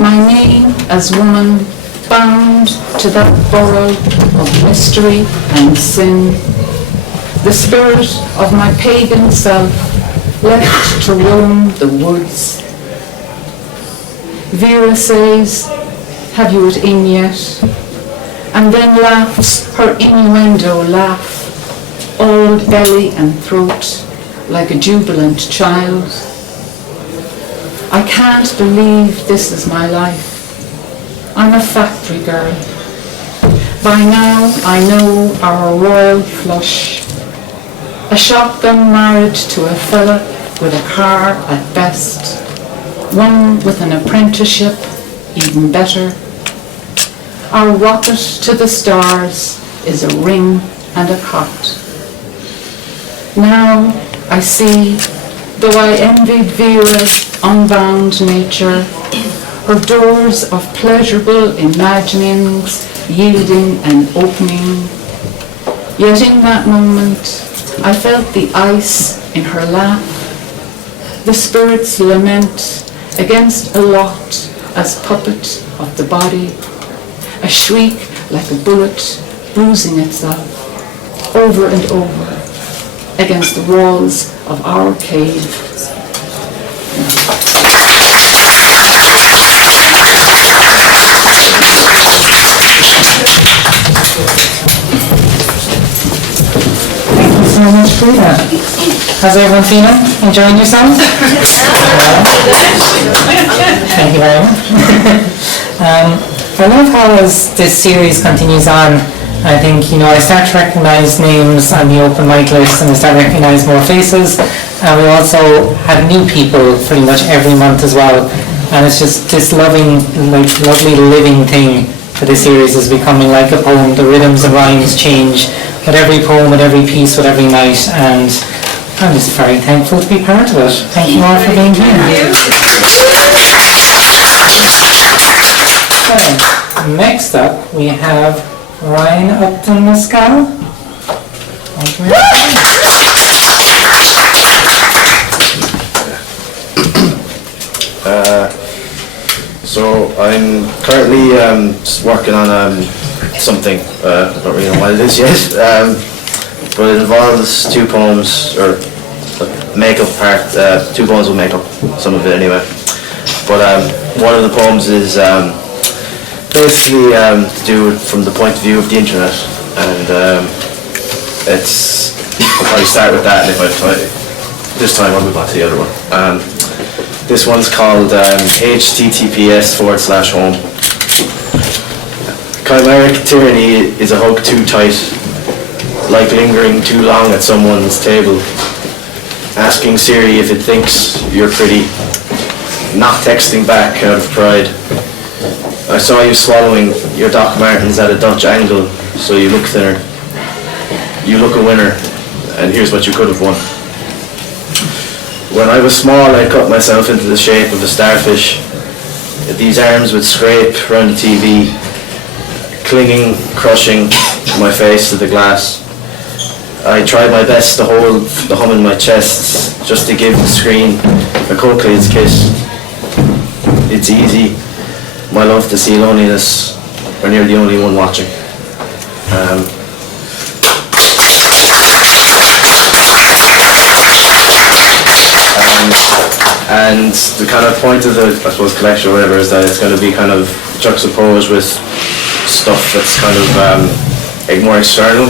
my name as woman bound to that borough of mystery and sin. The spirit of my pagan self left to roam the woods. Vera says, "Have you it in yet?" And then laughs her innuendo laugh, all belly and throat, like a jubilant child. I can't believe this is my life. I'm a factory girl. By now I know our royal flush. A shotgun married to a fella with a car at best. One with an apprenticeship, even better. Our rocket to the stars is a ring and a cot. Now I see, though I envied Vera's unbound nature, her doors of pleasurable imaginings yielding an opening. Yet in that moment, I felt the ice in her lap, the spirit's lament against a lot as puppet of the body, a shriek like a bullet bruising itself over and over against the walls of our cave. Thank you so much, Frida. How's everyone feeling? Enjoying yourselves? Thank you very much. I love how as this series continues on, I think, I start to recognise names on the open mic list and I start to recognise more faces, and we also have new people pretty much every month as well, and it's just this lovely living thing that this series is becoming like a poem. The rhythms and rhymes change with every poem, with every piece, with every night, and I'm just very thankful to be part of it. Thank you all for being here. So, next up we have Ryan Upton Mescal. So I'm currently working on something. I don't really know what it is yet, but it involves two poems, or makeup part. Two poems will make up some of it anyway. But one of the poems is basically to do with from the point of view of the internet, and it's I'll probably start with that, and if I try this time I'll move on to the other one. This one's called https:/home. Chimeric tyranny is a hug too tight, like lingering too long at someone's table, asking Siri if it thinks you're pretty, not texting back out of pride. I saw you swallowing your Doc Martens at a Dutch angle, so you look thinner. You look a winner, and here's what you could have won. When I was small, I cut myself into the shape of a starfish. These arms would scrape round the TV, clinging, crushing my face to the glass. I tried my best to hold the hum in my chest, just to give the screen a cold-clean's kiss. It's easy, my love, to see loneliness when you're the only one watching. And the kind of point of the, I suppose, collection or whatever is that it's going to be kind of juxtaposed with stuff that's kind of more external,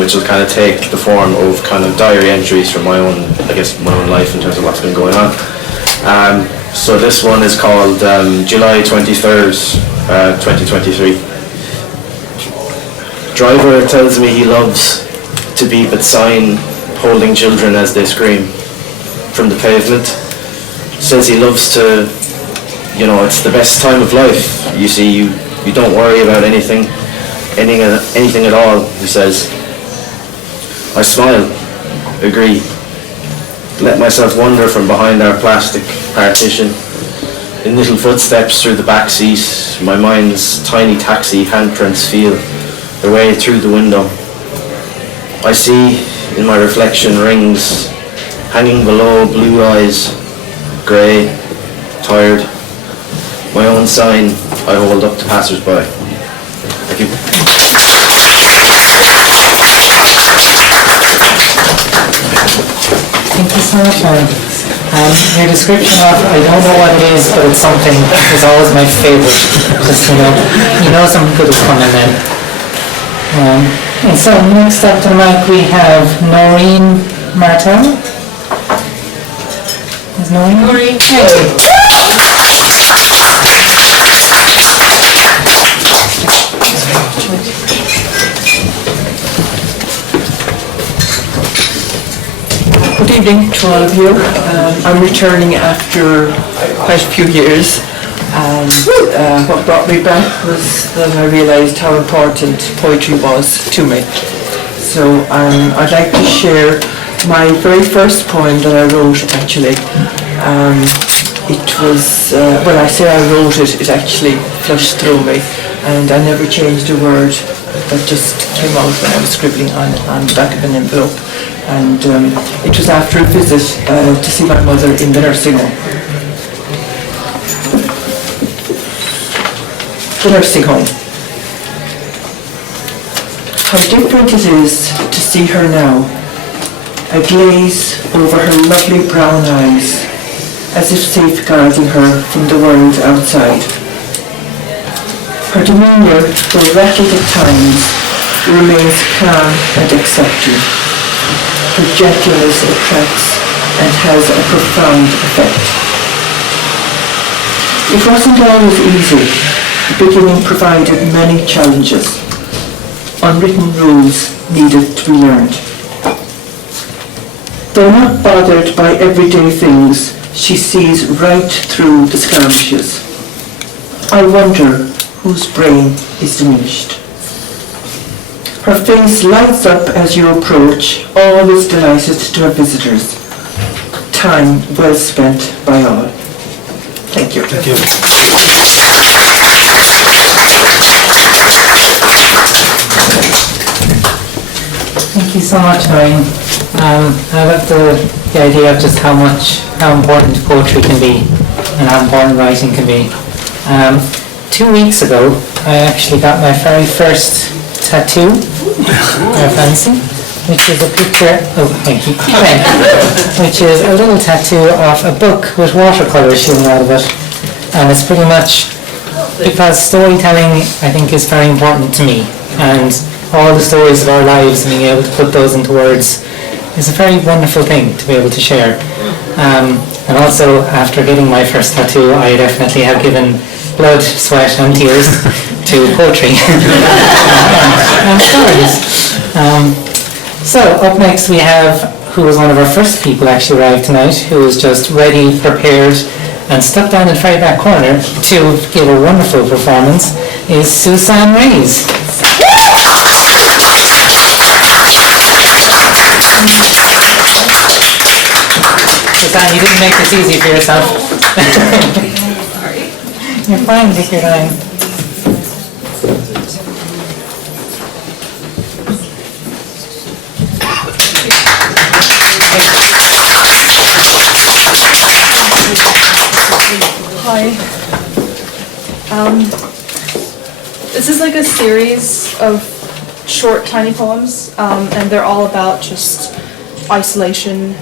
which will kind of take the form of kind of diary entries from my own, my own life in terms of what's been going on. So this one is called July 23rd, 2023. Driver tells me he loves to beep at sign, holding children as they scream from the pavement. Says he loves to, it's the best time of life. You see, you don't worry about anything at all, he says. I smile, agree. Let myself wander from behind our plastic partition. In little footsteps through the back seat, my mind's tiny taxi handprints feel their way through the window. I see in my reflection rings hanging below blue eyes, grey, tired. My own unknown sign I hold up to passers-by. Thank you. Thank you so much, Ryan. Your description of I don't know what it is, but it's something is always my favourite. Just, you know something good is coming then. And so next up to the mic we have Noreen Martel. Is Noreen? Noreen. Hey. Good evening to all of you. I'm returning after quite a few years, and what brought me back was that I realised how important poetry was to me. So I'd like to share my very first poem that I wrote actually. It was, when I say I wrote it, it actually flushed through me, and I never changed a word. That just came out when I was scribbling on the back of an envelope. And it was after a visit to see my mother in the nursing home. The nursing home. How different it is to see her now, a glaze over her lovely brown eyes, as if safeguarding her from the world outside. Her demeanour, though rattled at times, remains calm and accepting. Her gentleness attracts and has a profound effect. It wasn't always easy. The beginning provided many challenges. Unwritten rules needed to be learned. Though not bothered by everyday things, she sees right through the skirmishes. I wonder whose brain is diminished. Her face lights up as you approach, always delighted to have visitors. Time well spent by all. Thank you. Thank you. Thank you so much, Noreen. I love the idea of just how important poetry can be and how important writing can be. 2 weeks ago, I actually got my very first tattoo, or fancy, which is a picture, which is a little tattoo of a book with watercolours shooting out of it. And it's pretty much because storytelling, I think, is very important to me, and all the stories of our lives and being able to put those into words is a very wonderful thing to be able to share. And also, after getting my first tattoo, I definitely have given blood, sweat and tears to poetry and stories. So up next we have, who was one of our first people actually arrived tonight, who is just ready, prepared and stuck down in the very back corner to give a wonderful performance, is Suzanne Reyes. Suzanne, you didn't make this easy for yourself. You're fine, take your time. Hi. This is like a series of short, tiny poems, and they're all about just isolation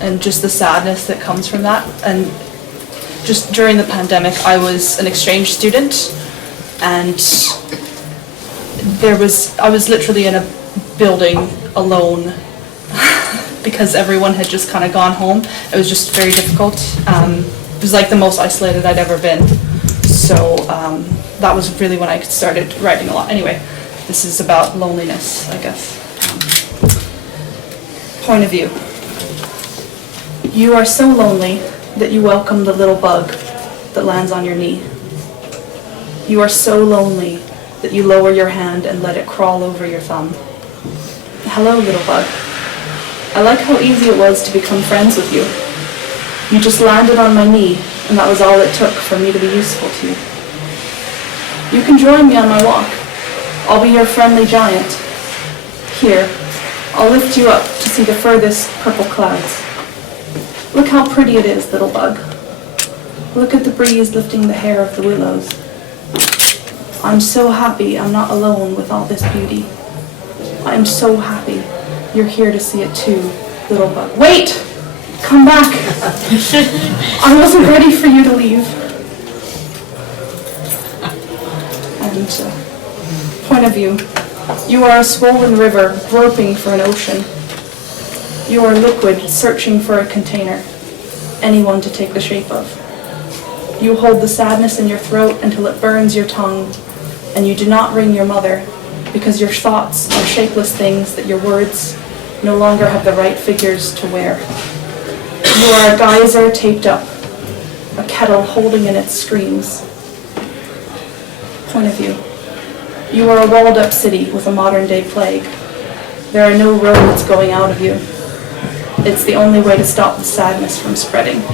and just the sadness that comes from that. And just during the pandemic, I was an exchange student, and I was literally in a building alone because everyone had just kind of gone home. It was just very difficult. It was like the most isolated I'd ever been. So that was really when I started writing a lot. Anyway, this is about loneliness, I guess. Point of view. You are so lonely that you welcome the little bug that lands on your knee. You are so lonely that you lower your hand and let it crawl over your thumb. Hello, little bug. I like how easy it was to become friends with you. You just landed on my knee, and that was all it took for me to be useful to you. You can join me on my walk. I'll be your friendly giant. Here, I'll lift you up to see the furthest purple clouds. Look how pretty it is, little bug. Look at the breeze lifting the hair of the willows. I'm so happy I'm not alone with all this beauty. I'm so happy you're here to see it too, little bug. Wait! Come back! I wasn't ready for you to leave. And point of view, you are a swollen river groping for an ocean. You are liquid searching for a container, anyone to take the shape of. You hold the sadness in your throat until it burns your tongue, and you do not ring your mother because your thoughts are shapeless things that your words no longer have the right figures to wear. You are a geyser taped up, a kettle holding in its screams. Point of view. You are a walled up city with a modern day plague. There are no roads going out of you. It's the only way to stop the sadness from spreading.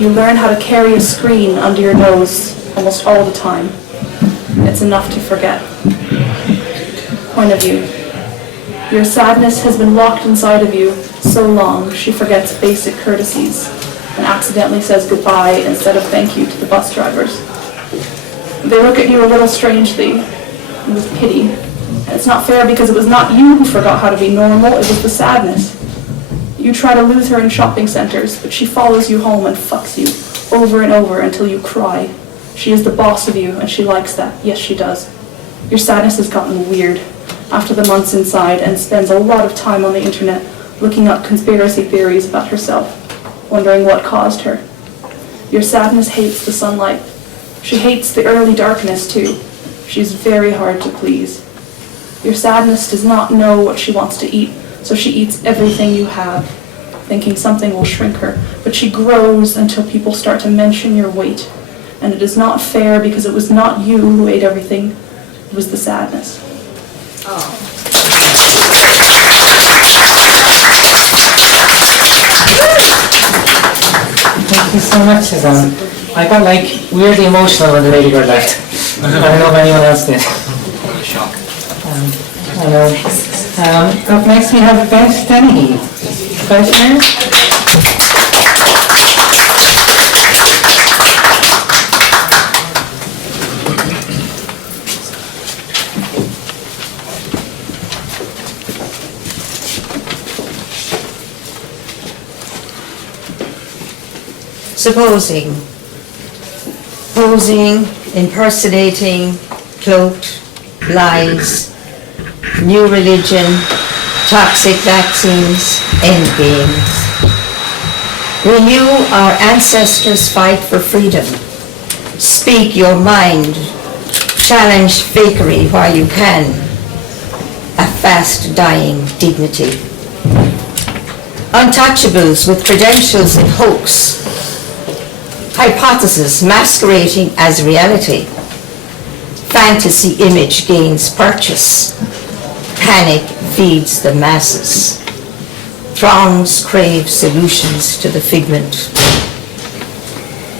You learn how to carry a screen under your nose almost all the time. It's enough to forget. Point of view. Your sadness has been locked inside of you so long she forgets basic courtesies and accidentally says goodbye instead of thank you to the bus drivers. They look at you a little strangely, with pity. And it's not fair because it was not you who forgot how to be normal, it was the sadness. You try to lose her in shopping centers, but she follows you home and fucks you over and over until you cry. She is the boss of you, and she likes that. Yes, she does. Your sadness has gotten weird after the months inside and spends a lot of time on the internet looking up conspiracy theories about herself, wondering what caused her. Your sadness hates the sunlight. She hates the early darkness too. She's very hard to please. Your sadness does not know what she wants to eat, so she eats everything you have, thinking something will shrink her. But she grows until people start to mention your weight. And it is not fair because it was not you who ate everything, it was the sadness. Thank you so much, Suzanne. I got weirdly emotional when the lady girl left. I don't know if anyone else did. I know. Up next we have Beth Dennehy. Beth here? Supposing, posing, impersonating, cloaked, lies, new religion, toxic vaccines, endgames. Renew our ancestors' fight for freedom. Speak your mind. Challenge fakery while you can. A fast dying dignity. Untouchables with credentials and hoax. Hypothesis masquerading as reality. Fantasy image gains purchase. Panic feeds the masses. Throngs crave solutions to the figment.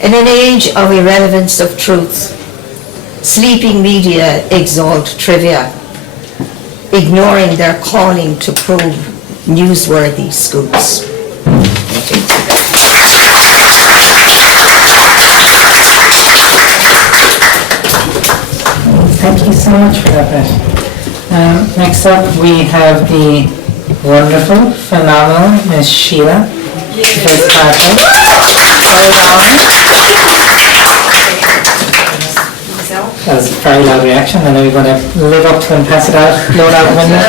In an age of irrelevance of truth, sleeping media exalt trivia, ignoring their calling to probe newsworthy scoops. Thank you so much for that, Beth. Next up we have the wonderful, phenomenal Miss Sheila Fitzpatrick. That was a very loud reaction. I know you're going to live up to and pass it out, blow it out the window.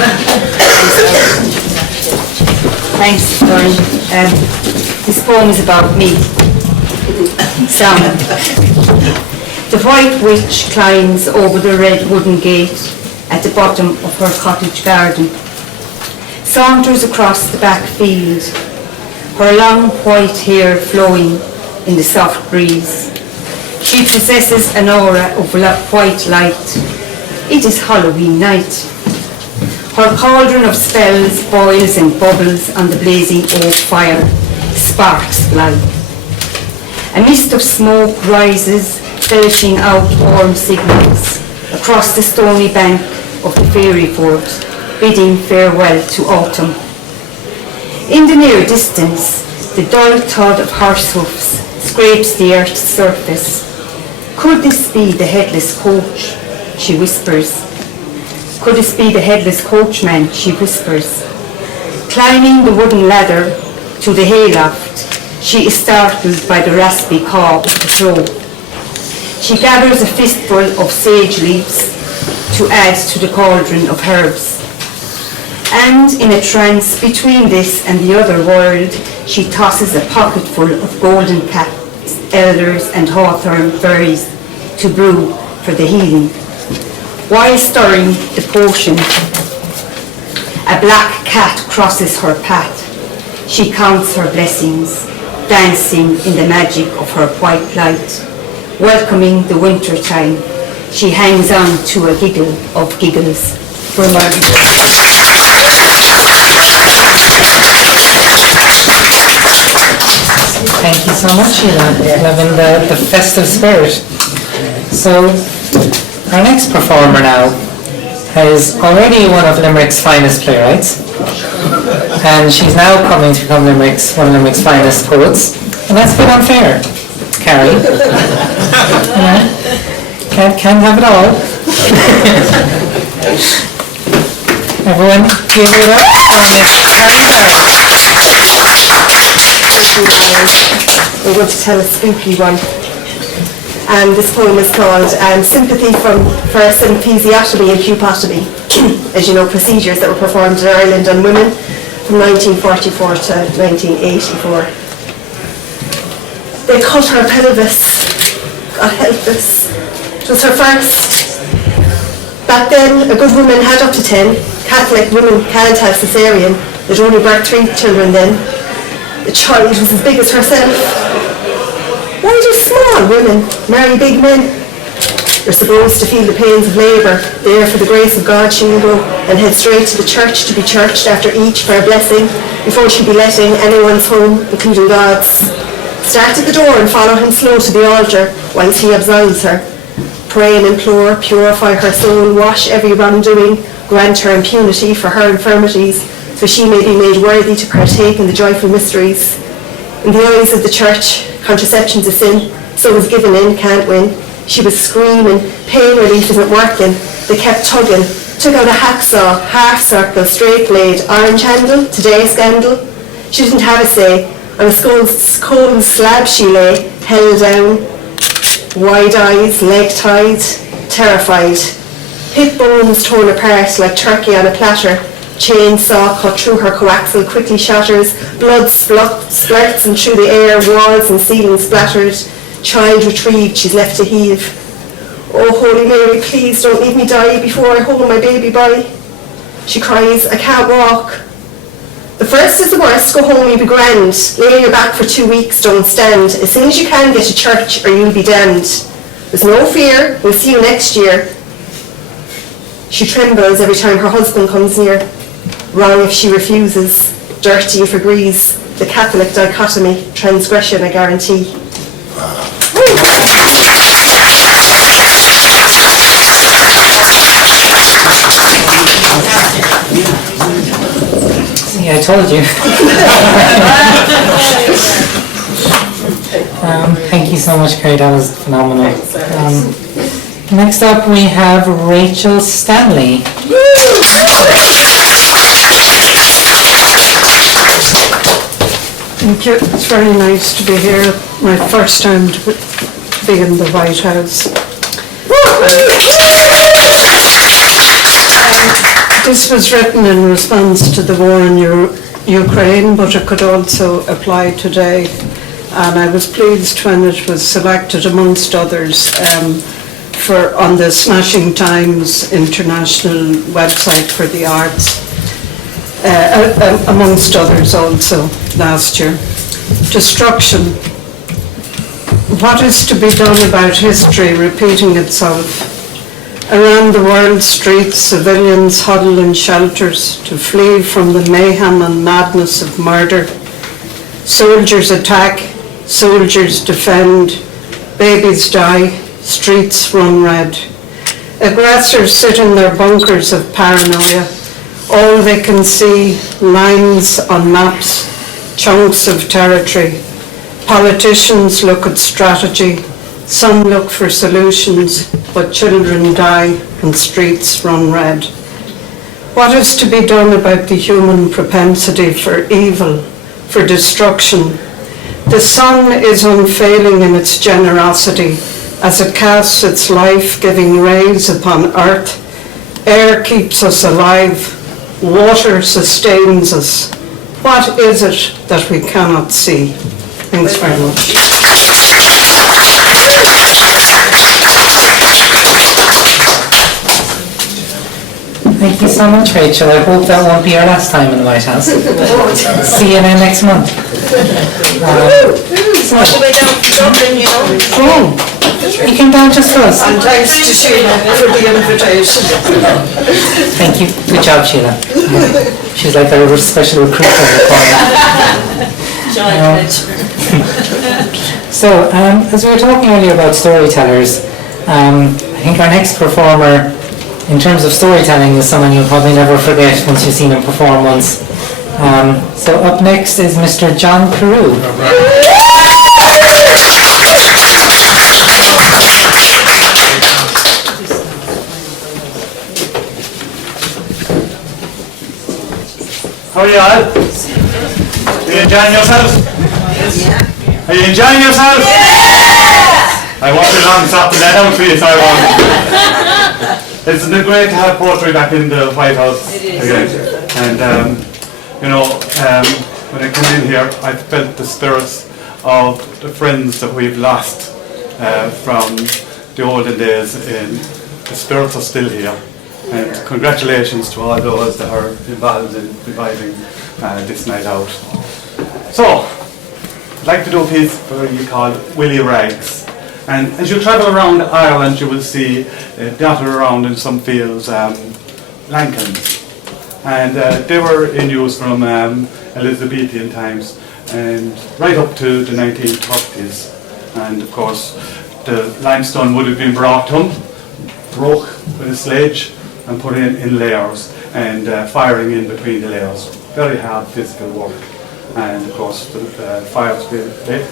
Thanks, Lauren. This poem is about me. Salmon. The white witch climbs over the red wooden gate at the bottom of her cottage garden, saunters across the back field, her long white hair flowing in the soft breeze. She possesses an aura of white light. It is Halloween night. Her cauldron of spells boils and bubbles on the blazing oak fire. Sparks fly. A mist of smoke rises, belching out warm signals across the stony bank of the fairy fort, bidding farewell to autumn. In the near distance, the dull thud of horse hoofs scrapes the earth's surface. Could this be the headless coach? She whispers. Could this be the headless coachman? She whispers. Climbing the wooden ladder to the hayloft, she is startled by the raspy caw of the crow. She gathers a fistful of sage leaves to add to the cauldron of herbs. And in a trance between this and the other world, she tosses a pocketful of golden caps, elders and hawthorn berries to brew for the healing. While stirring the potion, a black cat crosses her path. She counts her blessings, dancing in the magic of her white light, welcoming the winter time. She hangs on to a giggle of giggles for a moment. Thank you so much, Sheila. Loving the festive spirit. So, our next performer now is already one of Limerick's finest playwrights, and she's now coming to become one of Limerick's finest poets, and that's a bit unfair, Carrie. Can't have it all. Everyone, give it up for Miss Carrie Barry. We're going to tell a spooky one. And this poem is called Sympathy for Symphysiotomy and Pupotomy. As you know, procedures that were performed in Ireland on women from 1944 to 1984. They cut her pelvis. God help us. It was her first. Back then, a good woman had up to 10. Catholic women can't have cesarean. They'd only birth 3 children then. The child was as big as herself. Why do small women marry big men? They're supposed to feel the pains of labour. There, for the grace of God, she will go and head straight to the church to be churched after each for a blessing before she'll be letting anyone's home, including God's. Start at the door and follow him slow to the altar whilst he absolves her. Pray and implore, purify her soul, wash every wrongdoing, grant her impunity for her infirmities, so she may be made worthy to partake in the joyful mysteries. In the eyes of the church, contraception's a sin, so was given in, can't win. She was screaming, pain relief isn't working. They kept tugging, took out a hacksaw, half circle, straight blade, orange handle, today's scandal. She didn't have a say. On a cold slab she lay, held down, wide eyes, leg tied, terrified. Hip bones torn apart like turkey on a platter. Chainsaw cut through her coaxial, quickly shatters. Blood splurts and through the air, walls and ceiling splattered. Child retrieved, she's left to heave. Oh, Holy Mary, please don't leave me die before I hold my baby by. She cries, I can't walk. The first is the worst, go home, you'll be grand. Lay on your back for 2 weeks, don't stand. As soon as you can, get to church or you'll be damned. There's no fear, we'll see you next year. She trembles every time her husband comes near. Wrong if she refuses, dirty if agrees. The Catholic dichotomy, transgression a guarantee. See, I told you. Thank you so much, Carrie. That was phenomenal. Next up, we have Rachel Stanley. Thank you. It's very nice to be here. My first time to be in the White House. This was written in response to the war in Ukraine, but it could also apply today. And I was pleased when it was selected, amongst others, on the Smashing Times International website for the arts, amongst others also last year. Destruction. What is to be done about history repeating itself? Around the world streets, civilians huddle in shelters to flee from the mayhem and madness of murder. Soldiers attack, soldiers defend, babies die, streets run red. Aggressors sit in their bunkers of paranoia. All they can see, lines on maps, chunks of territory. Politicians look at strategy, some look for solutions, but children die and streets run red. What is to be done about the human propensity for evil, for destruction? The sun is unfailing in its generosity as it casts its life-giving rays upon earth. Air keeps us alive, water sustains us. What is it that we cannot see? Thanks very much. Thank you so much, Rachel. I hope that won't be our last time in the White House. See you then next month. All the way down to Dublin, you know. Oh, you came down just for us. And thanks to Sheila for the invitation. Thank you. Good job, Sheila. She's like a special recruiter in the corner. So, as we were talking earlier about storytellers, I think our next performer, in terms of storytelling, is someone you'll probably never forget once you've seen him perform once. So up next is Mr. John Carew. How are you all? Are you enjoying yourselves? Are you enjoying yourselves? I won't be long stopping that out for you, so I won't. Isn't it great to have poetry back in the White House again? And when I came in here, I felt the spirits of the friends that we've lost from the olden days. The spirits are still here. And congratulations to all those that are involved in reviving this night out. So, I'd like to do a piece for you called Willie Rags. And as you travel around Ireland, you will see dotted around in some fields lanterns. And they were in use from Elizabethan times and right up to the 1930s. And of course, the limestone would have been brought to them, broke with a sledge, and put in layers, and firing in between the layers. Very hard physical work. And of course, the fires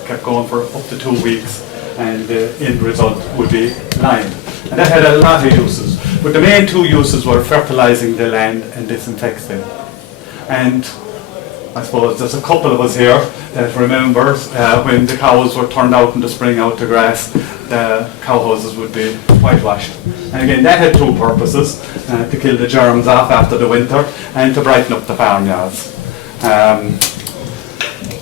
kept going for up to 2 weeks, and the end result would be lime. And that had a lot of uses. But the main two uses were fertilizing the land and disinfecting. And I suppose there's a couple of us here that remembers when the cows were turned out in the spring out to grass, the cow houses would be whitewashed. And again, that had two purposes, to kill the germs off after the winter and to brighten up the farmyards.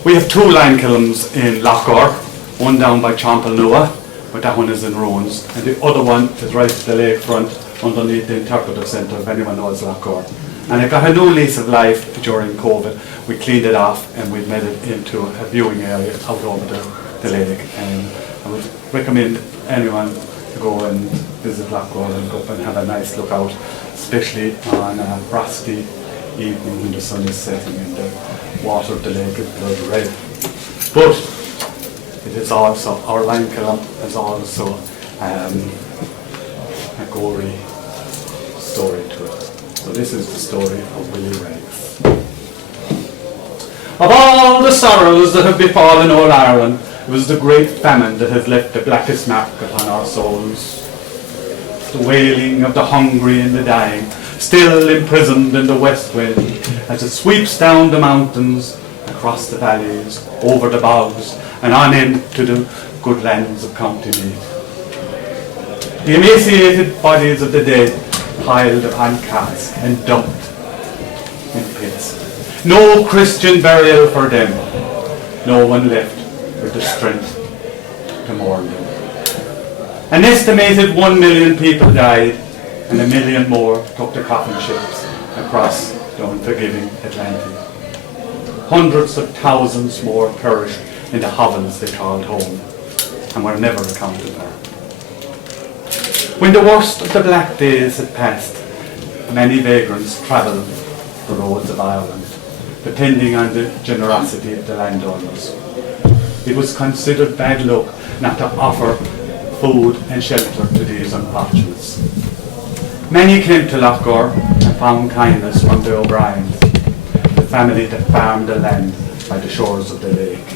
We have two lime kilns in Loughor, one down by Champalnua, but that one is in ruins, and the other one is right at the lakefront underneath the Interpretive Centre, if anyone knows Loughor. And it got a new lease of life during COVID. We cleaned it off and we made it into a viewing area out over the lake. And I would recommend anyone to go and visit Loughor and go up and have a nice look out, especially on a frosty evening when the sun is setting and the water of the lake is blood red. But it is also, our lime kiln is also a gory story to it. So this is the story of Willie Rags. Of all the sorrows that have befallen old Ireland, it was the great famine that has left the blackest mark upon our souls. The wailing of the hungry and the dying, still imprisoned in the west wind, as it sweeps down the mountains, across the valleys, over the bogs, and on into the good lands of County Meath. The emaciated bodies of the dead piled upon casks and dumped in pits. No Christian burial for them. No one left with the strength to mourn them. An estimated 1 million people died, and 1 million more took the coffin ships across the unforgiving Atlantic. Hundreds of thousands more perished in the hovels they called home, and were never accounted for. When the worst of the black days had passed, many vagrants travelled the roads of Ireland, depending on the generosity of the landowners. It was considered bad luck not to offer food and shelter to these unfortunates. Many came to Loughor and found kindness from the O'Briens, the family that farmed the land by the shores of the lake.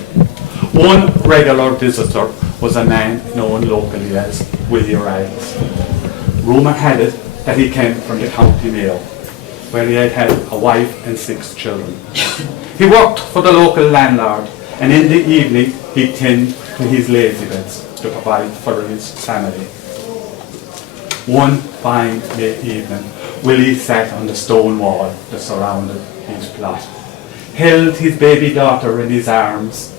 One regular visitor was a man known locally as Willie Rags. Rumour had it that he came from the County Mayo, where he had a wife and 6 children. He worked for the local landlord, and in the evening he'd tend to his lazy beds to provide for his family. One fine May evening, Willie sat on the stone wall that surrounded his plot, held his baby daughter in his arms,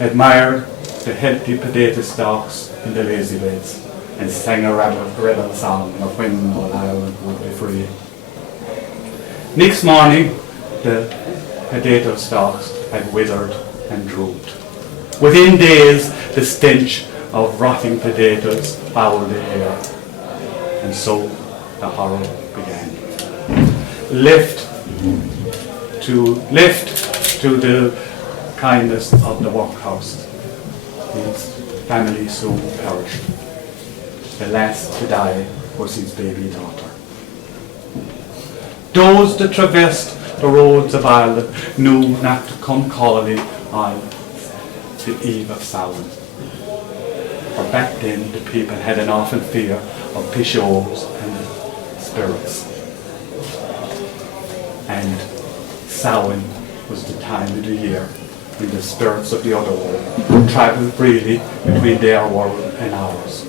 admired the healthy potato stalks in the lazy beds, and sang a rebel song of when all Ireland would be free. Next morning, the potato stalks had withered and drooped. Within days, the stench of rotting potatoes fouled the air, and so the horror began. Left to the kindness of the workhouse, his family soon perished. The last to die was his baby daughter. Those that traversed the roads of Ireland knew not to come calling on the eve of Samhain. For back then the people had an awful fear of pishoes and spirits. And Samhain was the time of the year when the spirits of the other world travelled freely between their world and ours.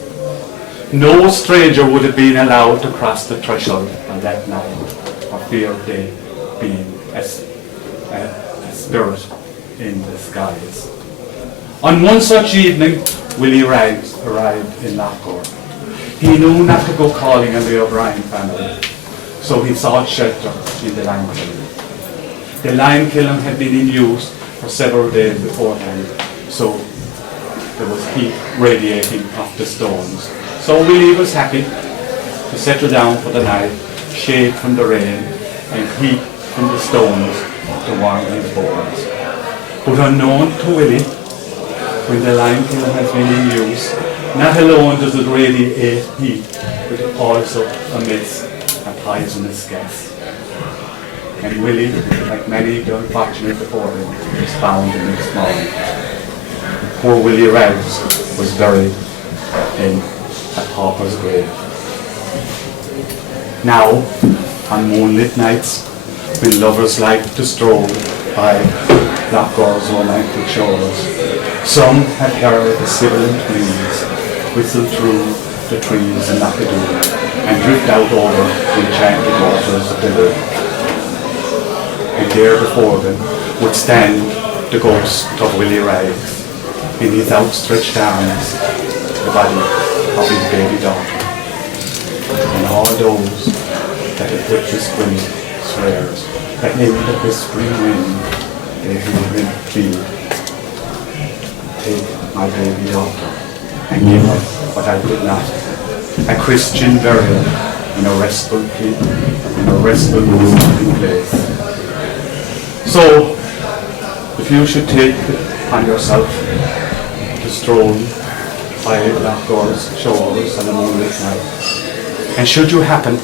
No stranger would have been allowed to cross the threshold on that night for fear of there being a spirit in disguise. On one such evening, Willie Rags arrived in Loughgore. He knew not to go calling on the O'Brien family, so he sought shelter in the lime kiln. The lime kiln had been in use for several days beforehand, so there was heat radiating off the stones. So Willie was happy to settle down for the night, shade from the rain, and heat from the stones to warm his bones. But unknown to Willie, when the lime kiln has been in use, not alone does it radiate heat, but it also emits a poisonous gas. And Willie, like many unfortunate before him, was found the next morning. Poor Willie Rags was buried in a pauper's grave. Now, on moonlit nights, when lovers like to stroll by Loughgore's romantic shores, some have heard the sibilant breeze whistle through the trees in Lochadoo and drift out over the enchanted waters of the lake. And there before them would stand the ghost of Willie Rags, in his outstretched arms, the body of his baby daughter. And all those that had witnessed Willie swears that in the whispering wind they hear him plead, "Take my baby daughter and give her what I could not, a Christian burial in a restful sleeping place." So, if you should take it on yourself to stroll by Loughgore's shores on a moonlit night, and should you happen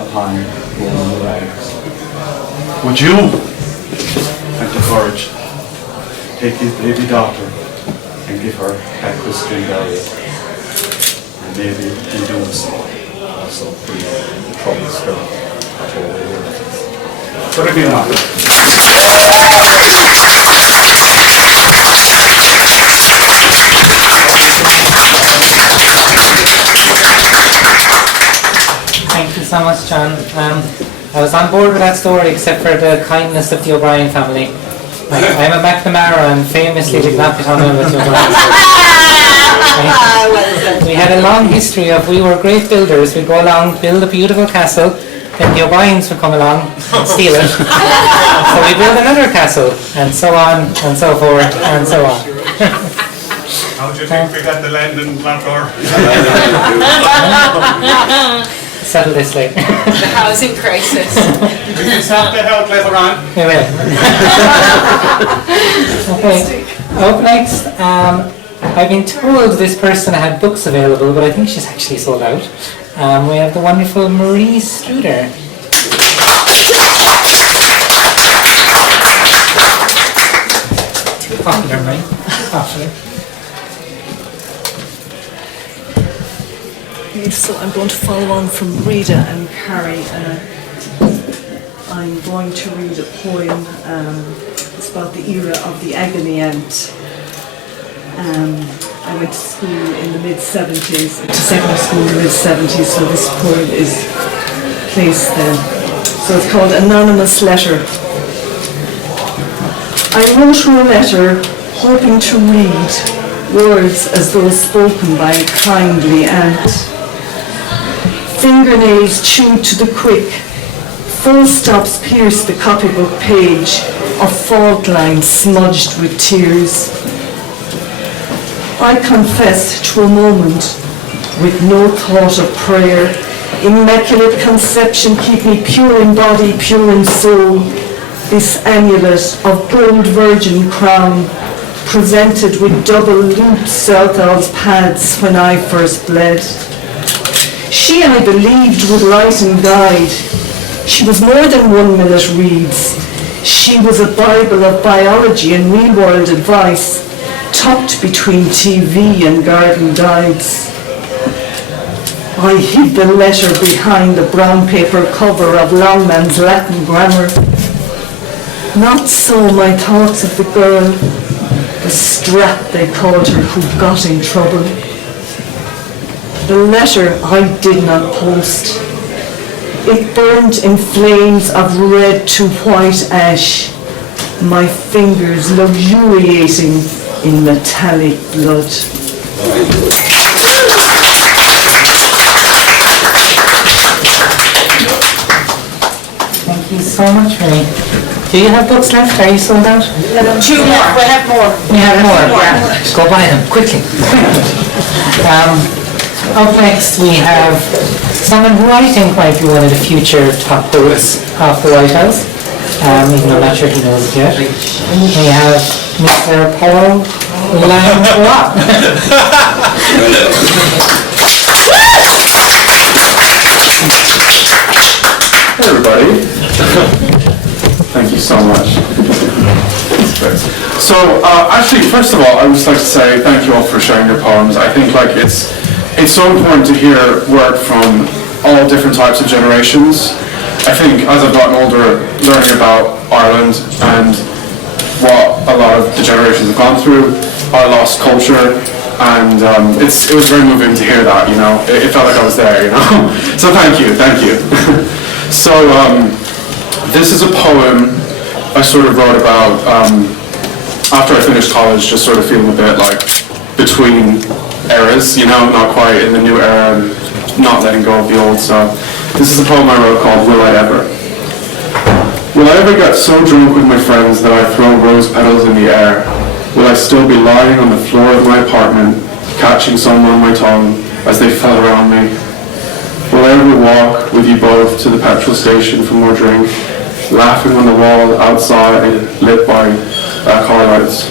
upon Willie Rags, would you, and to courage, take his baby daughter and give her a Christian burial, and maybe in doing so also free the troubled spirit of all the world. Could it be an honor? Thank you so much, John. I was on board with that story except for the kindness of the O'Brien family. I'm a McNamara and famously did not get on well with the O'Briens. We had a long history of we were great builders. We'd go along, build a beautiful castle, then the O'Briens would come along and steal it. So we build another castle, and so on, and so forth, and so on. How do you think we got the land in Loughgore? Settle this later. The housing crisis. We can stop that out later on. We will. Okay, up next, I've been told this person had books available, but I think she's actually sold out. We have the wonderful Marie Struder. Popular, right? Popular. So I'm going to follow on from Rita and Carrie. I'm going to read a poem. It's about the era of the agony ant. I went to school in the mid-70s, to secondary school in the mid-70s, so this poem is placed then. So it's called Anonymous Letter. I wrote her a letter, hoping to read words as though spoken by a kindly ant. Fingernails chewed to the quick, full stops pierced the copybook page, of fault lines smudged with tears. I confessed to a moment with no thought of prayer. Immaculate conception, keep me pure in body, pure in soul. This amulet of gold virgin crown, presented with double looped Southall's pads when I first bled. She, I believed, would light and guide. She was more than 1 minute reads. She was a Bible of biology and real-world advice, tucked between TV and garden guides. I hid the letter behind the brown paper cover of Longman's Latin grammar. Not so my thoughts of the girl, the strap they called her, who got in trouble. The letter I did not post. It burned in flames of red to white ash, my fingers luxuriating in metallic blood. Thank you so much, Renee. Do you have books left? Are you sold out? 2 more, we have more. You have more? Yeah. Go buy them, quickly. Up next we have someone who I think might be one of the future top poets of the White House, even though I'm not sure he knows it yet. We have Mr. Paul Lamb. Hey everybody. Thank you so much. So actually, first of all, I would just like to say thank you all for sharing your poems. I think like it's so important to hear work from all different types of generations. I think as I've gotten older, learning about Ireland and what a lot of the generations have gone through, our lost culture, and it was very moving to hear that, you know. It felt like I was there, you know. So thank you. So this is a poem I sort of wrote about after I finished college, just sort of feeling a bit like between eras, you know, not quite in the new era and not letting go of the old. So this is a poem I wrote called Will I Ever? Will I ever get so drunk with my friends that I throw rose petals in the air? Will I still be lying on the floor of my apartment, catching some on my tongue as they fell around me? Will I ever walk with you both to the petrol station for more drink, laughing on the wall outside lit by car lights?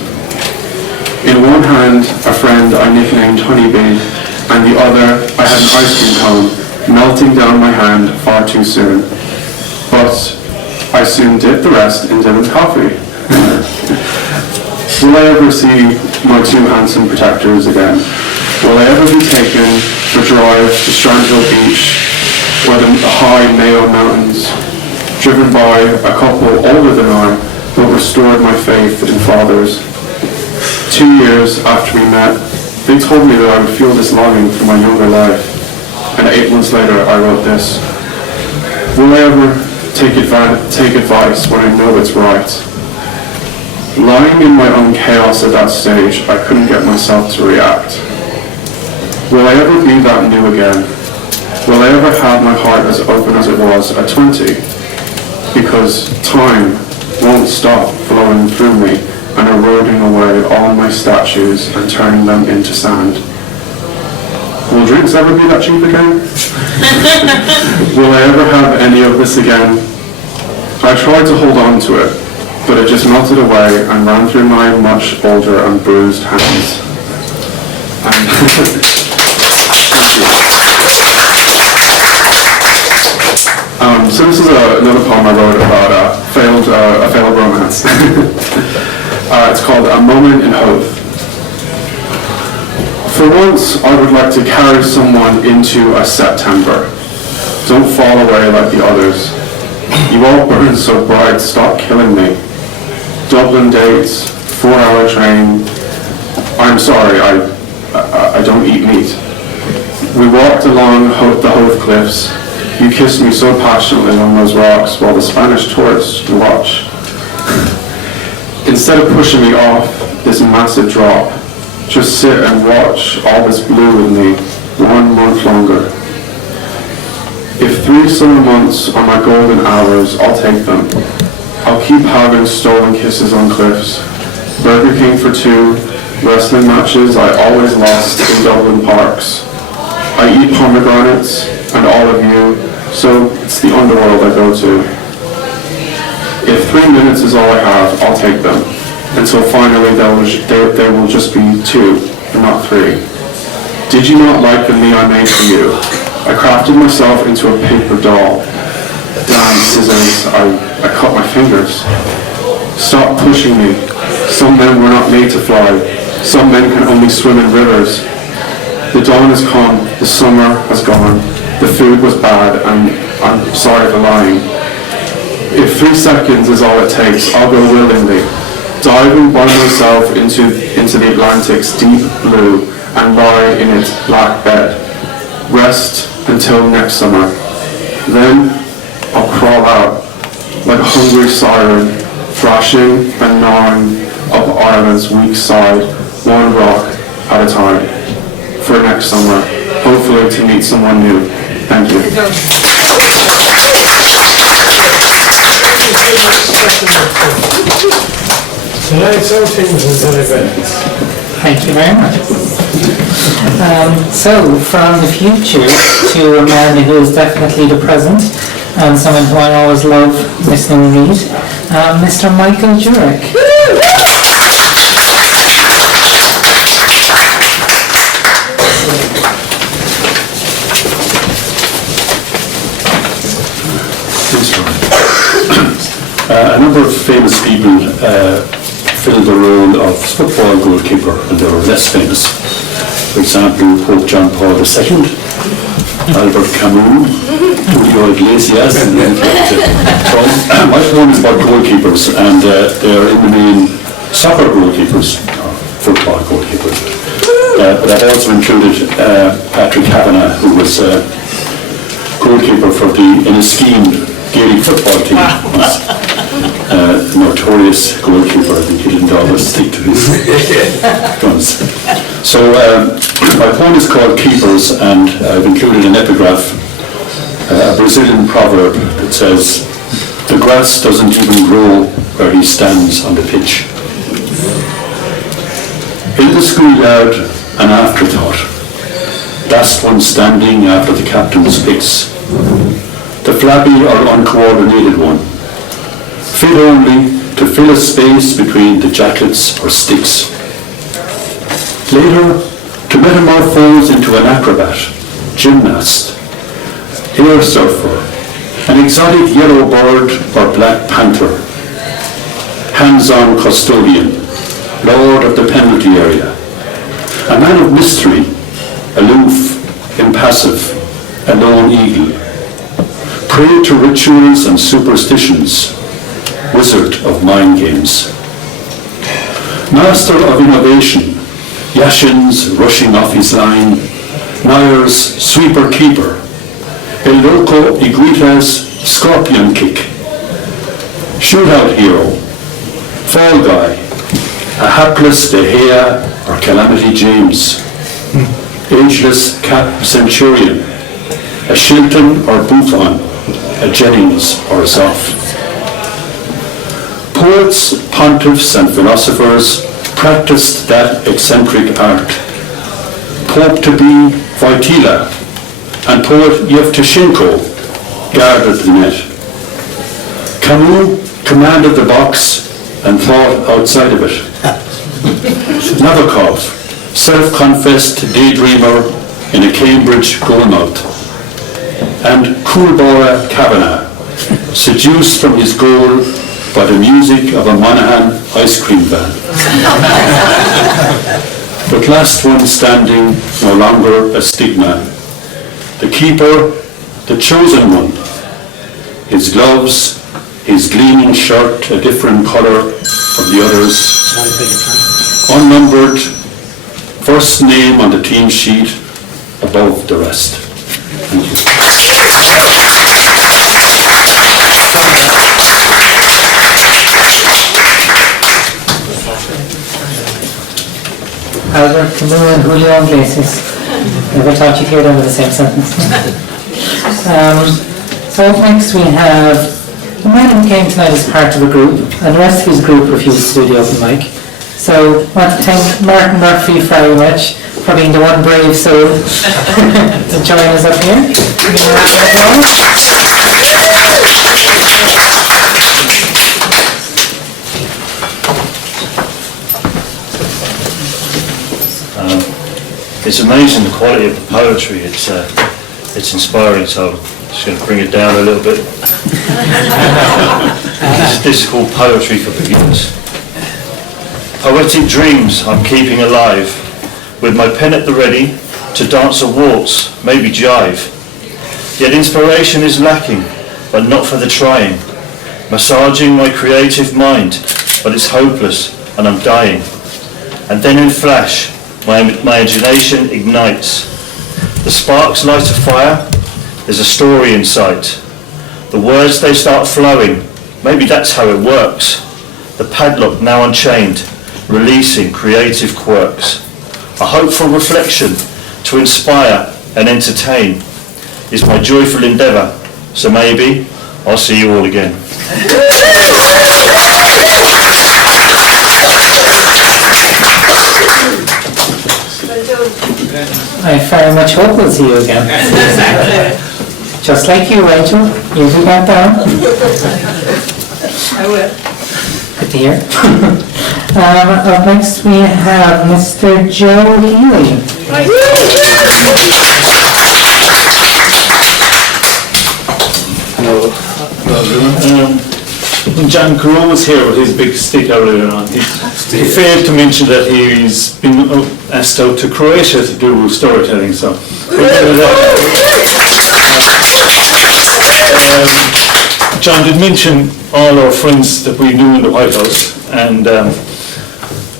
In one hand, a friend I nicknamed Honeybee, and the other, I had an ice cream cone melting down my hand far too soon. But I soon dipped the rest in Dylan's coffee. Will I ever see my two handsome protectors again? Will I ever be taken for drives to Strandhill Beach or the high Mayo Mountains, driven by a couple older than I who restored my faith in fathers? 2 years after we met, they told me that I would feel this longing for my younger life, and 8 months later I wrote this. Will I ever take advice when I know it's right? Lying in my own chaos at that stage, I couldn't get myself to react. Will I ever be that new again? Will I ever have my heart as open as it was at 20? Because time won't stop flowing through me and eroding away all my statues and turning them into sand. Will drinks ever be that cheap again? Will I ever have any of this again? I tried to hold on to it, but it just melted away and ran through my much older and bruised hands. So this is another poem I wrote about a failed romance. It's called A Moment in Hope. For once, I would like to carry someone into a September. Don't fall away like the others. You all burn so bright, stop killing me. Dublin dates, 4-hour train. I'm sorry, I don't eat meat. We walked along the Hove Cliffs. You kissed me so passionately on those rocks while the Spanish tourists watch. Instead of pushing me off this massive drop, just sit and watch all this blue with me 1 month longer. If 3 summer months are my golden hours, I'll take them. I'll keep having stolen kisses on cliffs, Burger King for 2, wrestling matches I always lost in Dublin parks. I eat pomegranates, and all of you, so it's the underworld I go to. If 3 minutes is all I have, I'll take them, until finally they will just be 2, and not 3. Did you not like the me I made for you? I crafted myself into a paper doll. Damn scissors, I cut my fingers. Stop pushing me. Some men were not made to fly. Some men can only swim in rivers. The dawn has come, the summer has gone, the food was bad, and I'm sorry for lying. If 3 seconds is all it takes, I'll go willingly, diving by myself into the Atlantic's deep blue and lie in its black bed. Rest until next summer. Then I'll crawl out like a hungry siren, thrashing and gnawing up Ireland's weak side, 1 rock at a time. For next summer, hopefully to meet someone new. Thank you. Thank you very much. So, from the future to a man who is definitely the present, and someone who I always love listening and read, Mr. Michael Jurek. A number of famous people filled the role of football goalkeeper, and they were less famous. For example, Pope John Paul II, Albert Camus, Julio Iglesias, and my one is about goalkeepers, and they're in the main soccer goalkeepers, or football goalkeepers. But I've also included Patrick Kavanagh, who was goalkeeper for the Enniskeane Gaelic football team. Notorious goalkeeper. I think he didn't always stick to his guns. So my poem is called Keepers, and I've included an epigraph, a Brazilian proverb that says, "The grass doesn't even grow where he stands on the pitch." In the schoolyard, an afterthought. Last one standing after the captain's picks. The flabby or uncoordinated one. Fit only to fill a space between the jackets or sticks. Later, to metamorphose into an acrobat, gymnast, air surfer, an exotic yellow bird or black panther, hands-on custodian, lord of the penalty area, a man of mystery, aloof, impassive, a lone eagle, prey to rituals and superstitions, wizard of mind games, master of innovation, Yashin's rushing off his line, Nayar's sweeper-keeper, El Loco Iguita's scorpion kick, shootout hero, fall guy, a hapless De Gea or Calamity James, ageless Cap Centurion, a Shilton or Buffon, a Jennings or a Zoff. Poets, pontiffs and philosophers practiced that eccentric art. Pope to be Wojtyla and poet Yevtushenko guarded the net. Camus commanded the box and thought outside of it. Nabokov, self-confessed daydreamer in a Cambridge goalmouth. And Coolbora Kavanagh, seduced from his goal by the music of a Monaghan ice cream van. But last one standing, no longer a stigma. The keeper, the chosen one. His gloves, his gleaming shirt, a different colour from the others. Unnumbered, first name on the team sheet, above the rest. Thank you. Albert Camus and Julio Iglesias. Never thought you'd hear them in the same sentence. So up next we have the man who came tonight as part of a group, and the rest of his group refused to do the open mic. So I want to thank Martin Murphy very much for being the one brave soul to join us up here. It's amazing the quality of the poetry. It's inspiring, so I'm just going to bring it down a little bit. This is called Poetry for Beginners. Poetic dreams I'm keeping alive, with my pen at the ready to dance a waltz, maybe jive. Yet inspiration is lacking, but not for the trying. Massaging my creative mind, but it's hopeless and I'm dying. And then in flash, my imagination ignites. The sparks light a fire, there's a story in sight. The words, they start flowing, maybe that's how it works. The padlock now unchained, releasing creative quirks. A hopeful reflection to inspire and entertain is my joyful endeavour, so maybe I'll see you all again. I very much hope we'll see you again. Just like you, Rachel. You'll be back down. I will. Good to hear. Up next we have Mr. Joe Healy. When John Carew was here with his big stick out earlier on, he failed to mention that he's been asked out to Croatia to do storytelling, so John did mention all our friends that we knew in the Whitehouse, and a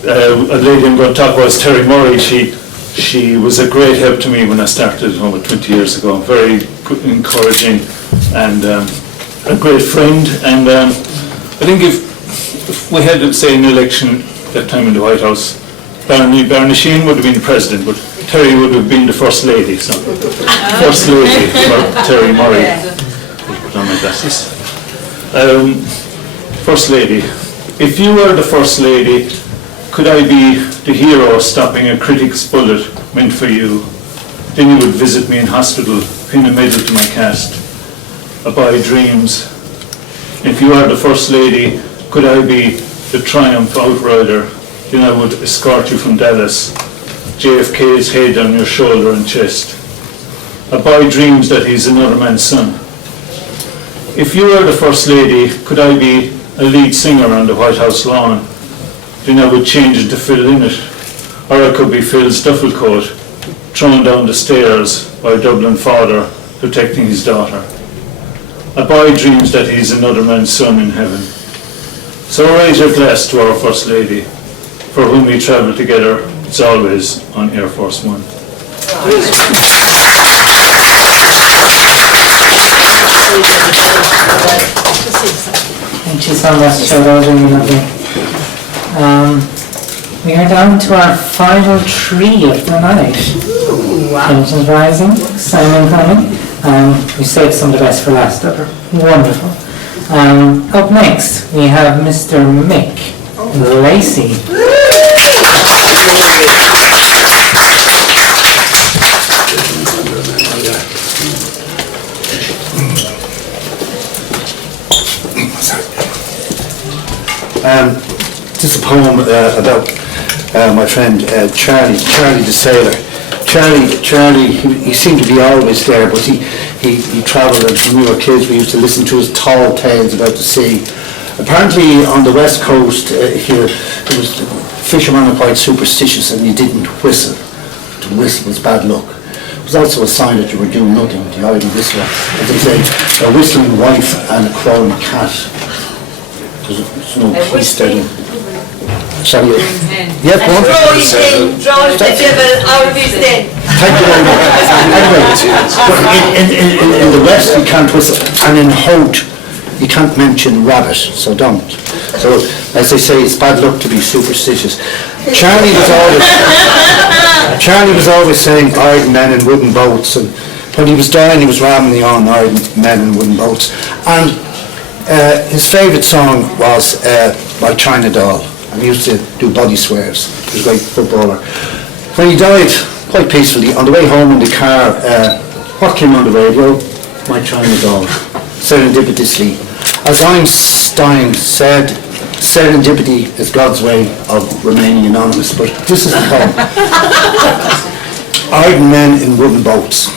lady I'm going to talk about is Terry Murray. She was a great help to me when I started over 20 years ago. Very good, encouraging, and a great friend. And I think if we had, say, an election that time in the White House, Barney Sheen would have been the president, but Terry would have been the first lady. So, first lady for Terry Murray. Put on my glasses. First lady. If you were the first lady, could I be the hero stopping a critic's bullet meant for you? Then you would visit me in hospital, pin a medal to my cast. I buy dreams. If you are the first lady, could I be the triumph outrider? Then I would escort you from Dallas, JFK's head on your shoulder and chest. I buy dreams that he's another man's son. If you are the first lady, could I be a lead singer on the White House lawn? Then I would change it to Phil Lynott, or I could be Phil's duffel coat, thrown down the stairs by a Dublin father protecting his daughter. I buy dreams that he's another man's son in heaven. So raise your glass to our First Lady, for whom we travel together, it's always on Air Force One. Thank you so much, Joe. That was really lovely. We are down to our final three of the night. Tensions rising, Simon coming. We saved some of the best for last, that were wonderful. Up next, we have Mr. Mick Lacey. This is a poem about my friend Charlie the sailor. Charlie, he seemed to be always there, but he travelled, and when we were kids we used to listen to his tall tales about the sea. Apparently on the west coast here, there was fishermen are quite superstitious and you didn't whistle. To whistle was bad luck. It was also a sign that you were doing nothing, the idle whistler. As they say, a whistling wife and a crowing cat. There's no peace there. Shall we? Yeah, go on. Draw the devil out of his den. Thank you very much. Anyway, in the West you can't whistle, and in Hout you can't mention rabbit, so don't. So, as they say, it's bad luck to be superstitious. Charlie was always saying iron men in wooden boats, and when he was dying he was rambling on iron men in wooden boats. And his favourite song was by China Doll, and he used to do body swears. He was a great footballer. When he died, quite peacefully, on the way home in the car, what came on the radio? My China Doll, serendipitously. As Einstein said, serendipity is God's way of remaining anonymous, but this is the poem. Iron men in wooden boats.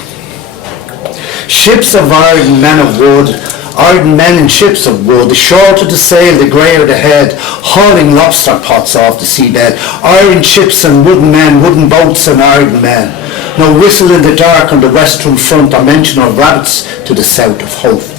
Ships of iron, men of wood, iron men in ships of wood, the shorter the sail, the greyer the head, hauling lobster pots off the seabed. Iron ships and wooden men, wooden boats and iron men. No whistle in the dark on the western front, or mention of rabbits to the south of Howth.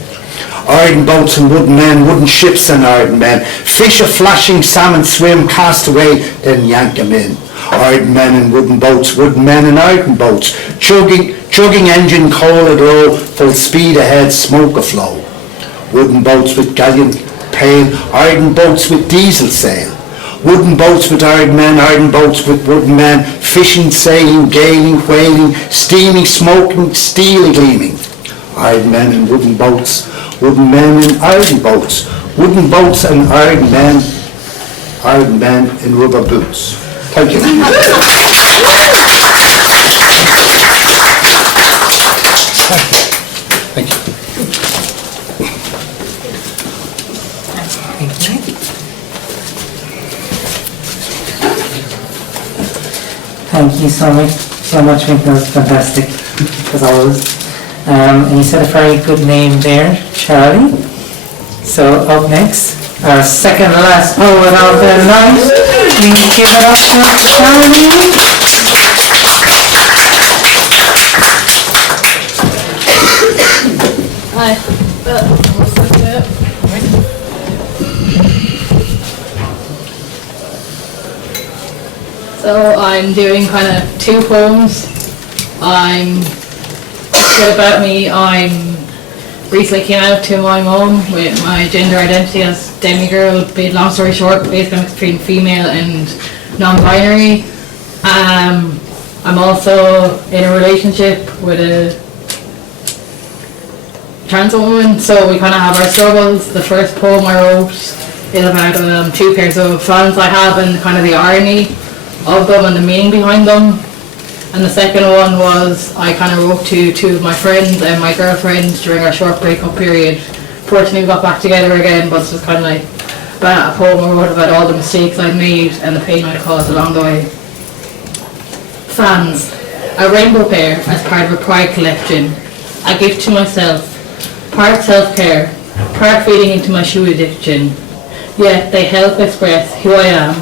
Iron boats and wooden men, wooden ships and iron men. Fish a flashing, salmon swim, cast away, then yank 'em in. Iron men and wooden boats, wooden men and iron boats. Chugging engine, coal a row, full speed ahead, smoke aflow. Wooden boats with galleon pale, iron boats with diesel sail. Wooden boats with iron men, iron boats with wooden men. Fishing, sailing, gailing, whaling, steaming, smoking, steel gleaming. Iron men and wooden boats, wooden men in iron boats, wooden boats and iron men in rubber boots. Thank you. Thank you. Thank you so much, Mick. That was fantastic, as always. And you said a very good name there, Charlie. So up next, our second to last poet of the night. Please give it up for Charlie. Hi. So I'm doing kind of two poems. Bit about me, I'm recently came out to my mum with my gender identity as demigirl, but long story short, basically I'm between female and non-binary. I'm also in a relationship with a trans woman, so we kind of have our struggles. The first poem I wrote is about two pairs of fans I have and kind of the irony of them and the meaning behind them. And the second one was I kind of wrote to two of my friends and my girlfriends during our short breakup period. Fortunately we got back together again, but this was kind of like about a poem I wrote about all the mistakes I made and the pain I caused along the way. Fans, a rainbow pair as part of a pride collection. A gift to myself, part self-care, part feeding into my shoe addiction. Yet they help express who I am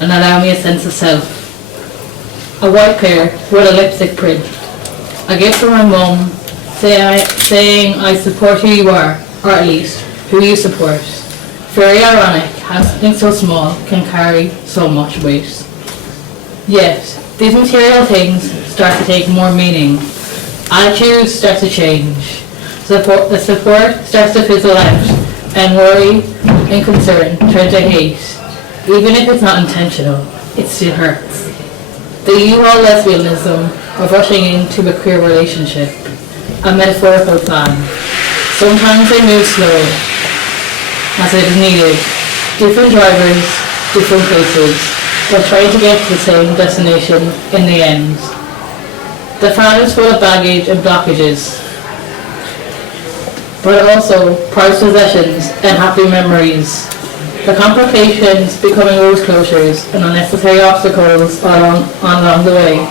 and allow me a sense of self. A white pair with a lipstick print. A gift from my mum saying I support who you are, or at least who you support. Very ironic how something so small can carry so much weight. Yet, these material things start to take more meaning. Attitudes start to change. The support starts to fizzle out, and worry and concern turn to hate. Even if it's not intentional, it still hurts. The U-Haul lesbianism of rushing into a queer relationship, a metaphorical fan. Sometimes they move slow, as it is needed. Different drivers, different places, but trying to get to the same destination in the end. The fan is full of baggage and blockages, but also prized possessions and happy memories. The complications becoming rose closures and unnecessary obstacles along the way.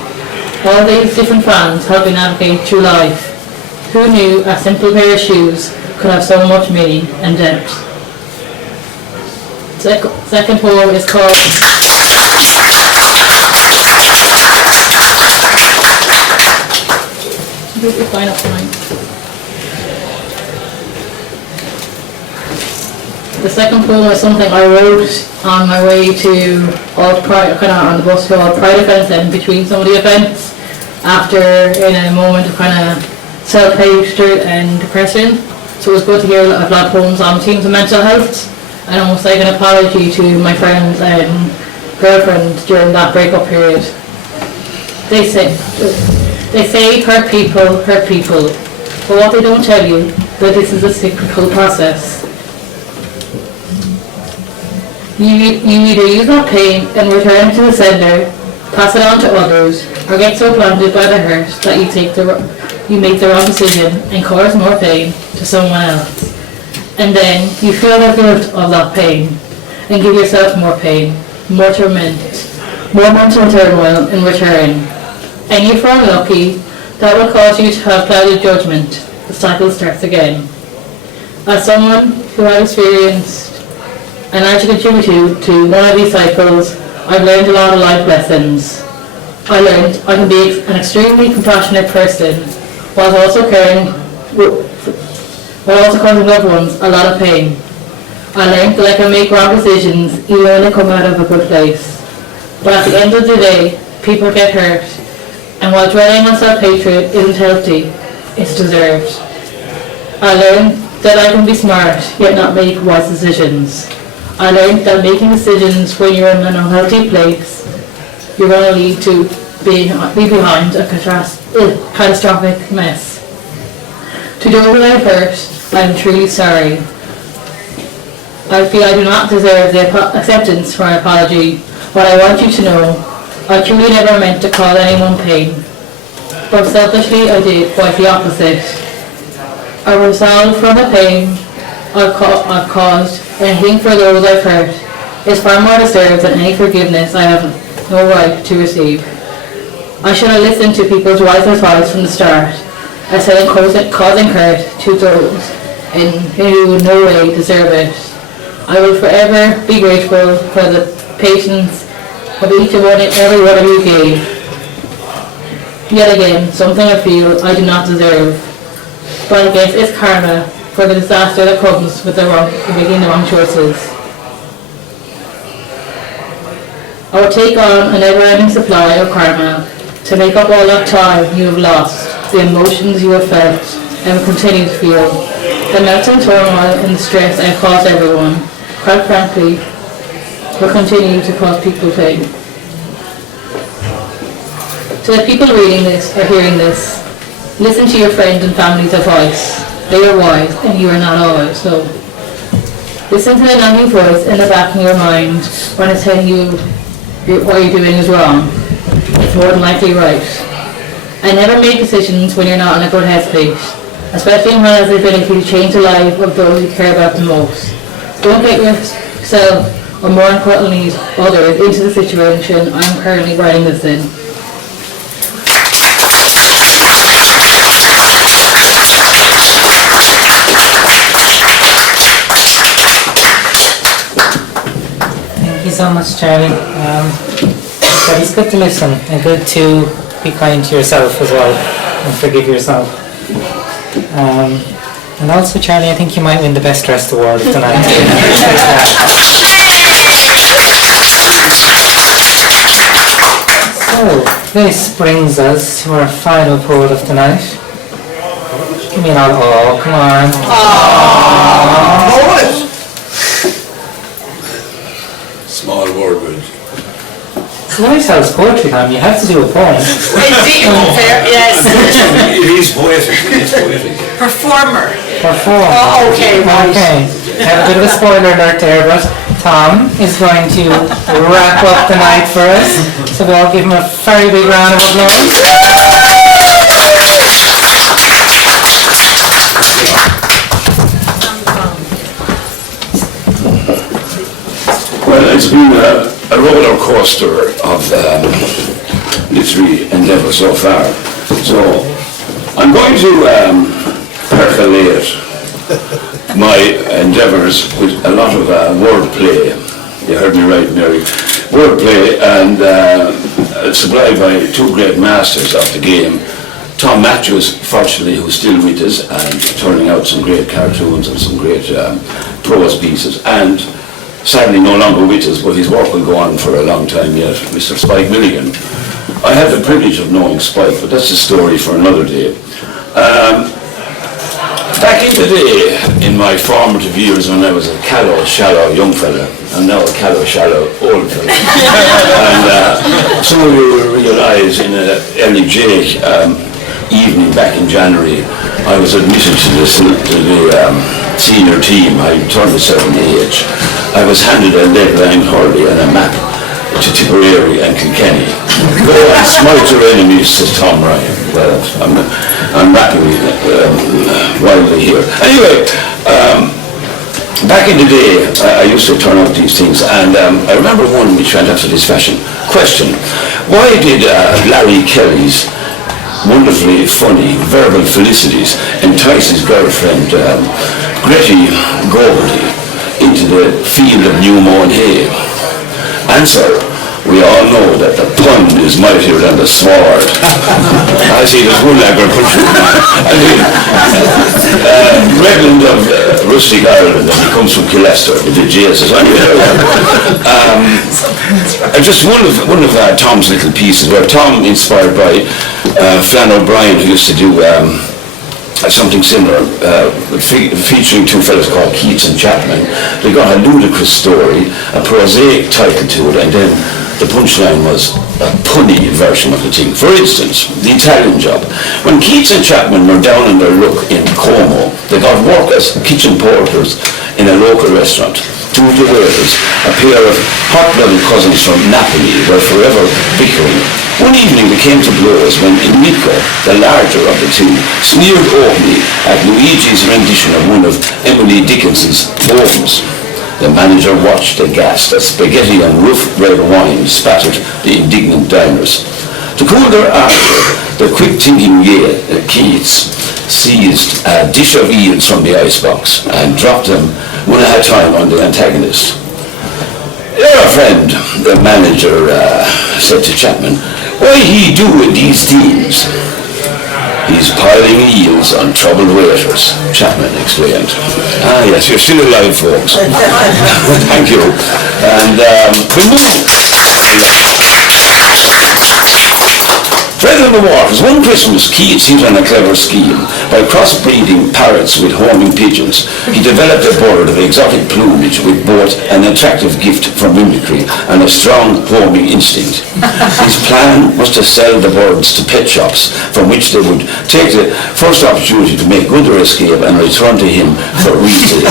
All these different fans help me navigate through life. Who knew a simple pair of shoes could have so much meaning and depth? Second poem is called completely fine up to mine. The second poem was something I wrote on my way to Alt Pride, kind of on the bus to Alt Pride events and between some of the events, after in a moment of kind of self-hatred and depression. So it was good to hear a lot of poems on themes of mental health, and almost like an apology to my friends and girlfriend during that breakup period. They say hurt people, but what they don't tell you, that this is a cyclical process. You either use that pain and return it to the sender, pass it on to others, or get so blinded by the hurt that you make the wrong decision and cause more pain to someone else. And then you feel the guilt of that pain and give yourself more pain, more torment, more mental turmoil in return. And if you're unlucky, that will cause you to have clouded judgment. The cycle starts again. As someone who has experienced and largely contributed to one of these cycles, I've learned a lot of life lessons. I learned I can be an extremely compassionate person while also causing loved ones a lot of pain. I learned that I can make wrong decisions even when they come out of a good place. But at the end of the day, people get hurt, and while dwelling on self-hatred isn't healthy, it's deserved. I learned that I can be smart yet not make wise decisions. I learned that making decisions when you're in an unhealthy place, you're going to lead to being behind a catastrophic mess. To those that I've hurt, I'm truly sorry. I feel I do not deserve the acceptance for my apology, but I want you to know I truly never meant to cause anyone pain. But selfishly I did quite the opposite. I resolve from the pain I've caused, and I think for those I've hurt is far more deserved than any forgiveness I have no right to receive. I should have listened to people's wise advice from the start, instead of causing hurt to those who in no way deserve it. I will forever be grateful for the patience of each and every one of you gave. Yet again, something I feel I do not deserve. But I guess it's karma for the disaster that comes with making the wrong choices. I will take on a never-ending supply of karma to make up all that time you have lost, the emotions you have felt and will continue to feel, the melting turmoil and the stress I have caused everyone, quite frankly, will continue to cause people pain. To the people reading this or hearing this, listen to your friends and family's advice. They are wise and you are not always, so listen to the nagging voice in the back of your mind when it's telling you what you're doing is wrong. It's more than likely right. And never make decisions when you're not in a good headspace, especially when it has the ability to change the life of those you care about the most. Don't get yourself, or more importantly others, into the situation I'm currently writing this in. Thank you so much, Charlie. It's good to listen and good to be kind to yourself as well and forgive yourself. And also, Charlie, I think you might win the best dressed award tonight. So, this brings us to our final poet of tonight. Give me an oh, come on. Poet! Small word, but It's Whitehouse poetry time, you have to do a poem. Yes. it is poetic. It's poetic. Performer. Perform. Oh, okay, right. Okay. I have a bit of a spoiler alert there, but Tom is going to wrap up the night for us. So we'll all give him a very big round of applause. Well, it's been a roller coaster of literary endeavour so far. So I'm going to percolate my endeavours with a lot of wordplay. You heard me right, Mary. Wordplay and supplied by two great masters of the game, Tom Matthews, fortunately, who's still with us and turning out some great cartoons and some great prose pieces, and sadly no longer with us, but his work will go on for a long time yet, Mr. Spike Milligan. I had the privilege of knowing Spike, but that's a story for another day. Back in the day, in my formative years when I was a callow, shallow young fella, I'm now a callow, shallow old fella. And some of you will realise in an early J evening back in January, I was admitted to the senior team. I turned a certain age. I was handed a lead-line hurley and a map to Tipperary and Kilkenny. Go and smite your enemies, says Tom Ryan. Well, I'm rapping wildly here. Anyway, back in the day, I used to turn out these things, and I remember one which went after this fashion. Question: why did Larry Kelly's wonderfully funny verbal felicities entice his girlfriend Gretty Goverty into the field of new mown hay? Answer: we all know that the pun is mightier than the sword. I see there's one agricultural man. I mean, Redland of rustic Ireland, and he comes from Killester with the Jesus. Just one of Tom's little pieces, where Tom, inspired by Flann O'Brien, who used to do something similar, featuring two fellows called Keats and Chapman. They got a ludicrous story, a prosaic title to it, and then the punchline was a punny version of the thing. For instance, the Italian Job. When Keats and Chapman were down on their luck in Como, they got work as kitchen porters in a local restaurant. Two of the waiters, a pair of hot-blooded cousins from Napoli, were forever bickering. One evening they came to blows when Enrico, the larger of the two, sneered openly at Luigi's rendition of one of Emily Dickinson's poems. The manager watched aghast as spaghetti and rough red wine spattered the indignant diners. To cool their ardor, the quick-thinking Keats seized a dish of eels from the icebox and dropped them one at a time on the antagonist. "You're a friend," the manager said to Chapman. "Why he do these things?" "He's piling eels on troubled waiters," Chapman explained. "Ah, yes, you're still alive, folks." Thank you. And we move. Bread on the waters. One Christmas, Keats hit on a clever scheme. By crossbreeding parrots with homing pigeons, he developed a bird of exotic plumage with both an attractive gift for mimicry and a strong homing instinct. His plan was to sell the birds to pet shops, from which they would take the first opportunity to make good their escape and return to him for resale.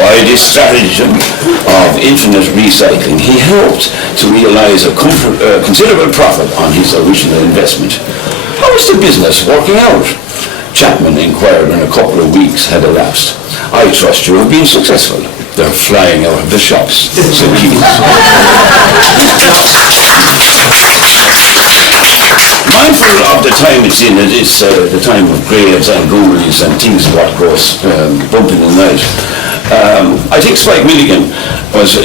By this stratagem of infinite recycling, he hoped to realize a considerable profit on his original investment. "How is the business working out?" Chapman inquired when a couple of weeks had elapsed. "I trust you have been successful." "They're flying out of the shops," said Keats. Mindful of the time it's in, it's the time of graves and ghoulies and things what goes bump in the night. I think Spike Milligan was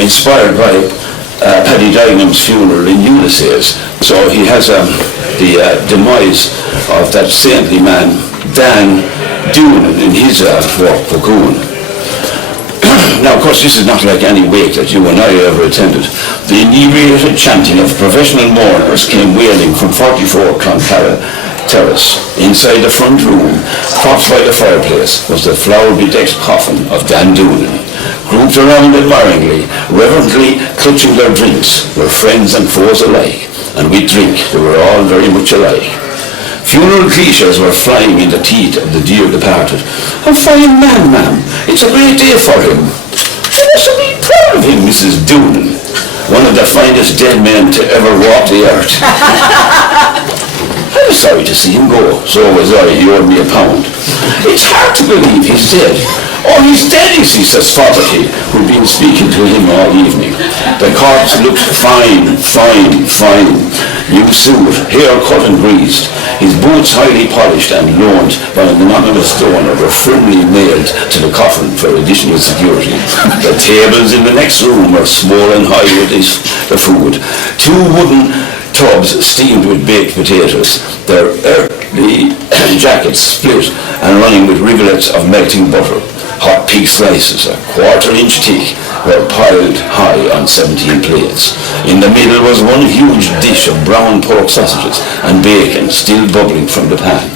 inspired by Paddy Dignam's funeral in Ulysses. So he has the demise of that saintly man, Dan Doonan, in his work, Cocoon. Now, of course, this is not like any wake that you and I ever attended. The inebriated chanting of professional mourners came wailing from 44 Cloncara Terrace. Inside the front room, propped by the fireplace, was the flower-bedecked coffin of Dan Doonan. Grouped around admiringly, reverently clutching their drinks, were friends and foes alike, and with drink they were all very much alike. Funeral cliches were flying in the teeth of the dear departed. "A fine man, ma'am. It's a great day for him. You must be proud of him, Mrs. Doonan. One of the finest dead men to ever walk the earth." "I was sorry to see him go. So was I. He owed me £1. It's hard to believe he's dead." "Oh, he's dead, is he?" says Fogarty, who'd been speaking to him all evening. The corpse looked fine. New suit, hair cut and greased. His boots highly polished and loaned by an anonymous donor were firmly nailed to the coffin for additional security. The tables in the next room were small and high with the food. Two wooden tubs steamed with baked potatoes, their earthly jackets split and running with rivulets of melting butter. Hot pig slices, a quarter-inch thick, were piled high on 17 plates. In the middle was one huge dish of brown pork sausages and bacon still bubbling from the pan.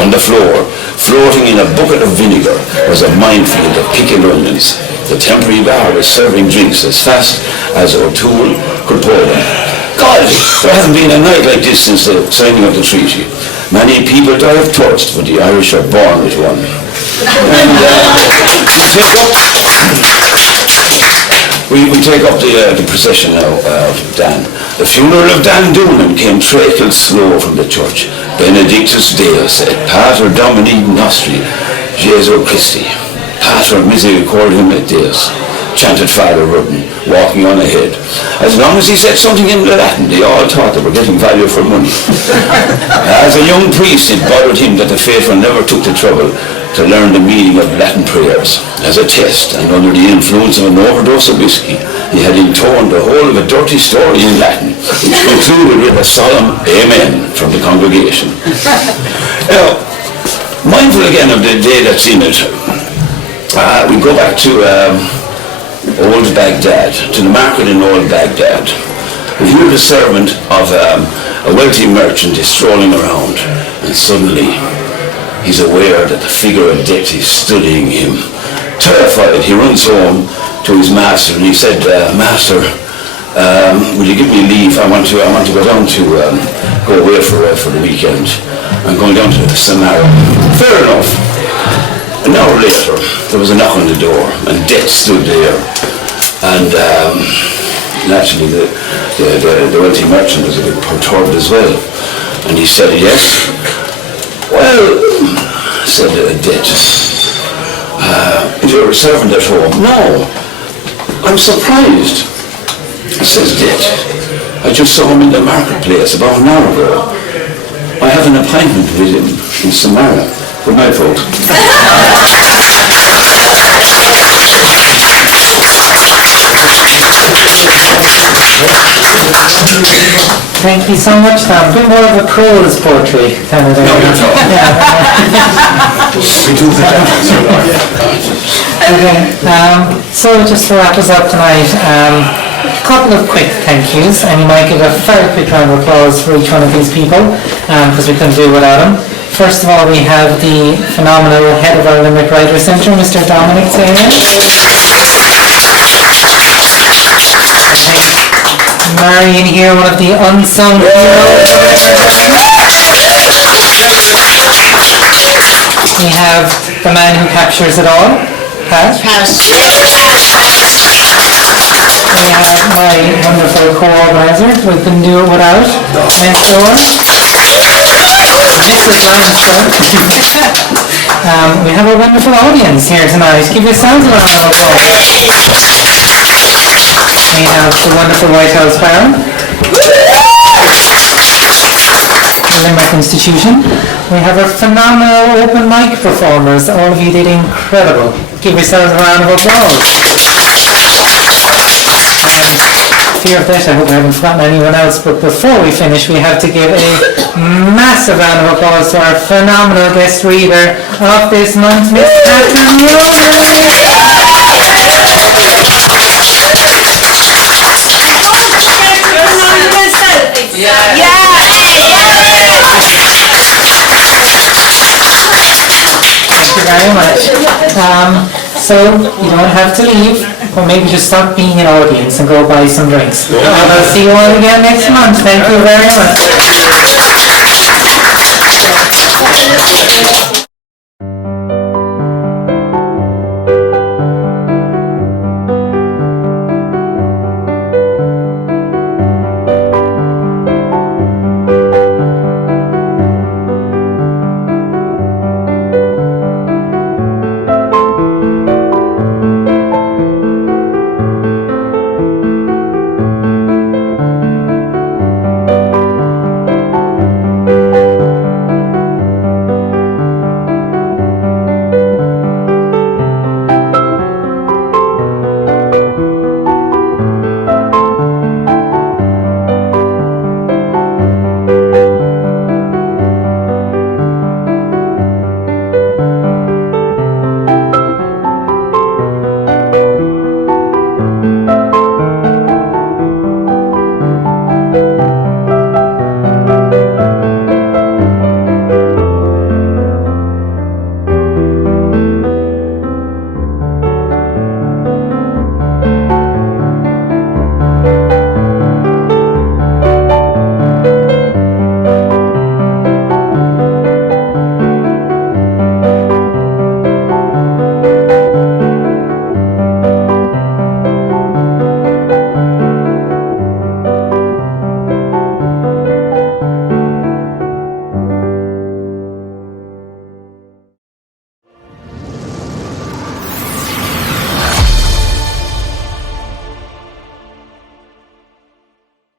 On the floor, floating in a bucket of vinegar, was a minefield of pickled onions. The temporary bar was serving drinks as fast as O'Toole could pour them. God, there hasn't been a night like this since the signing of the treaty. Many people die of thirst, but the Irish are born with one. And we take up the procession now of Dan. The funeral of Dan Doonan came trackled slow from the church. Benedictus Deus et Pater Domini Nostri, Jesu Christi. Pater Misericordium et Deus, chanted Father Rudden, walking on ahead. As long as he said something in Latin, they all thought they were getting value for money. As a young priest, it bothered him that the faithful never took the trouble to learn the meaning of Latin prayers. As a test, and under the influence of an overdose of whiskey, he had intoned the whole of a dirty story in Latin, which concluded with a solemn Amen from the congregation. Now, mindful again of the day that's in it, we go back to Old Baghdad, to the market in Old Baghdad. We hear the servant of a wealthy merchant is strolling around, and suddenly he's aware that the figure of death is studying him. Terrified, he runs home to his master and he said, Master, will you give me leave? I want to go down to go away for the weekend. I'm going down to Samaria. Fair enough. An hour later, there was a knock on the door, and Death stood there. And naturally, the wealthy merchant was a bit perturbed as well. And he said, yes. Well, said Death, is your servant at home? No. I'm surprised, says Death. I just saw him in the marketplace about an hour ago. I have an appointment with him in Samaria. Good night, folks. Thank you so much, Tom. A bit more of a prose poetry kind of thing. Okay, so just to wrap us up tonight, a couple of quick thank yous, and you might give a very quick round of applause for each one of these people, because we couldn't do it without them. First of all, we have the phenomenal head of our Limerick Writers Centre, Mr. Dominic Taylor. Marion here, one of the unsung heroes. We have the man who captures it all, Pat. We have my wonderful co-organizer, we couldn't do it without, next door. Mrs. Leinster. We have a wonderful audience here tonight. Give yourselves a round of applause. We have the wonderful Whitehouse Bar, the Limerick Institution. We have our phenomenal open mic performers. All of you did incredible. Give yourselves a round of applause. Fear of that, I hope I haven't forgotten anyone else, but before we finish, we have to give a massive round of applause to our phenomenal guest reader of this month, Miss Catherine Ronan. Thank you very much. So you don't have to leave, or maybe just stop being an audience and go buy some drinks. I'll see you all again next month. Thank you very much.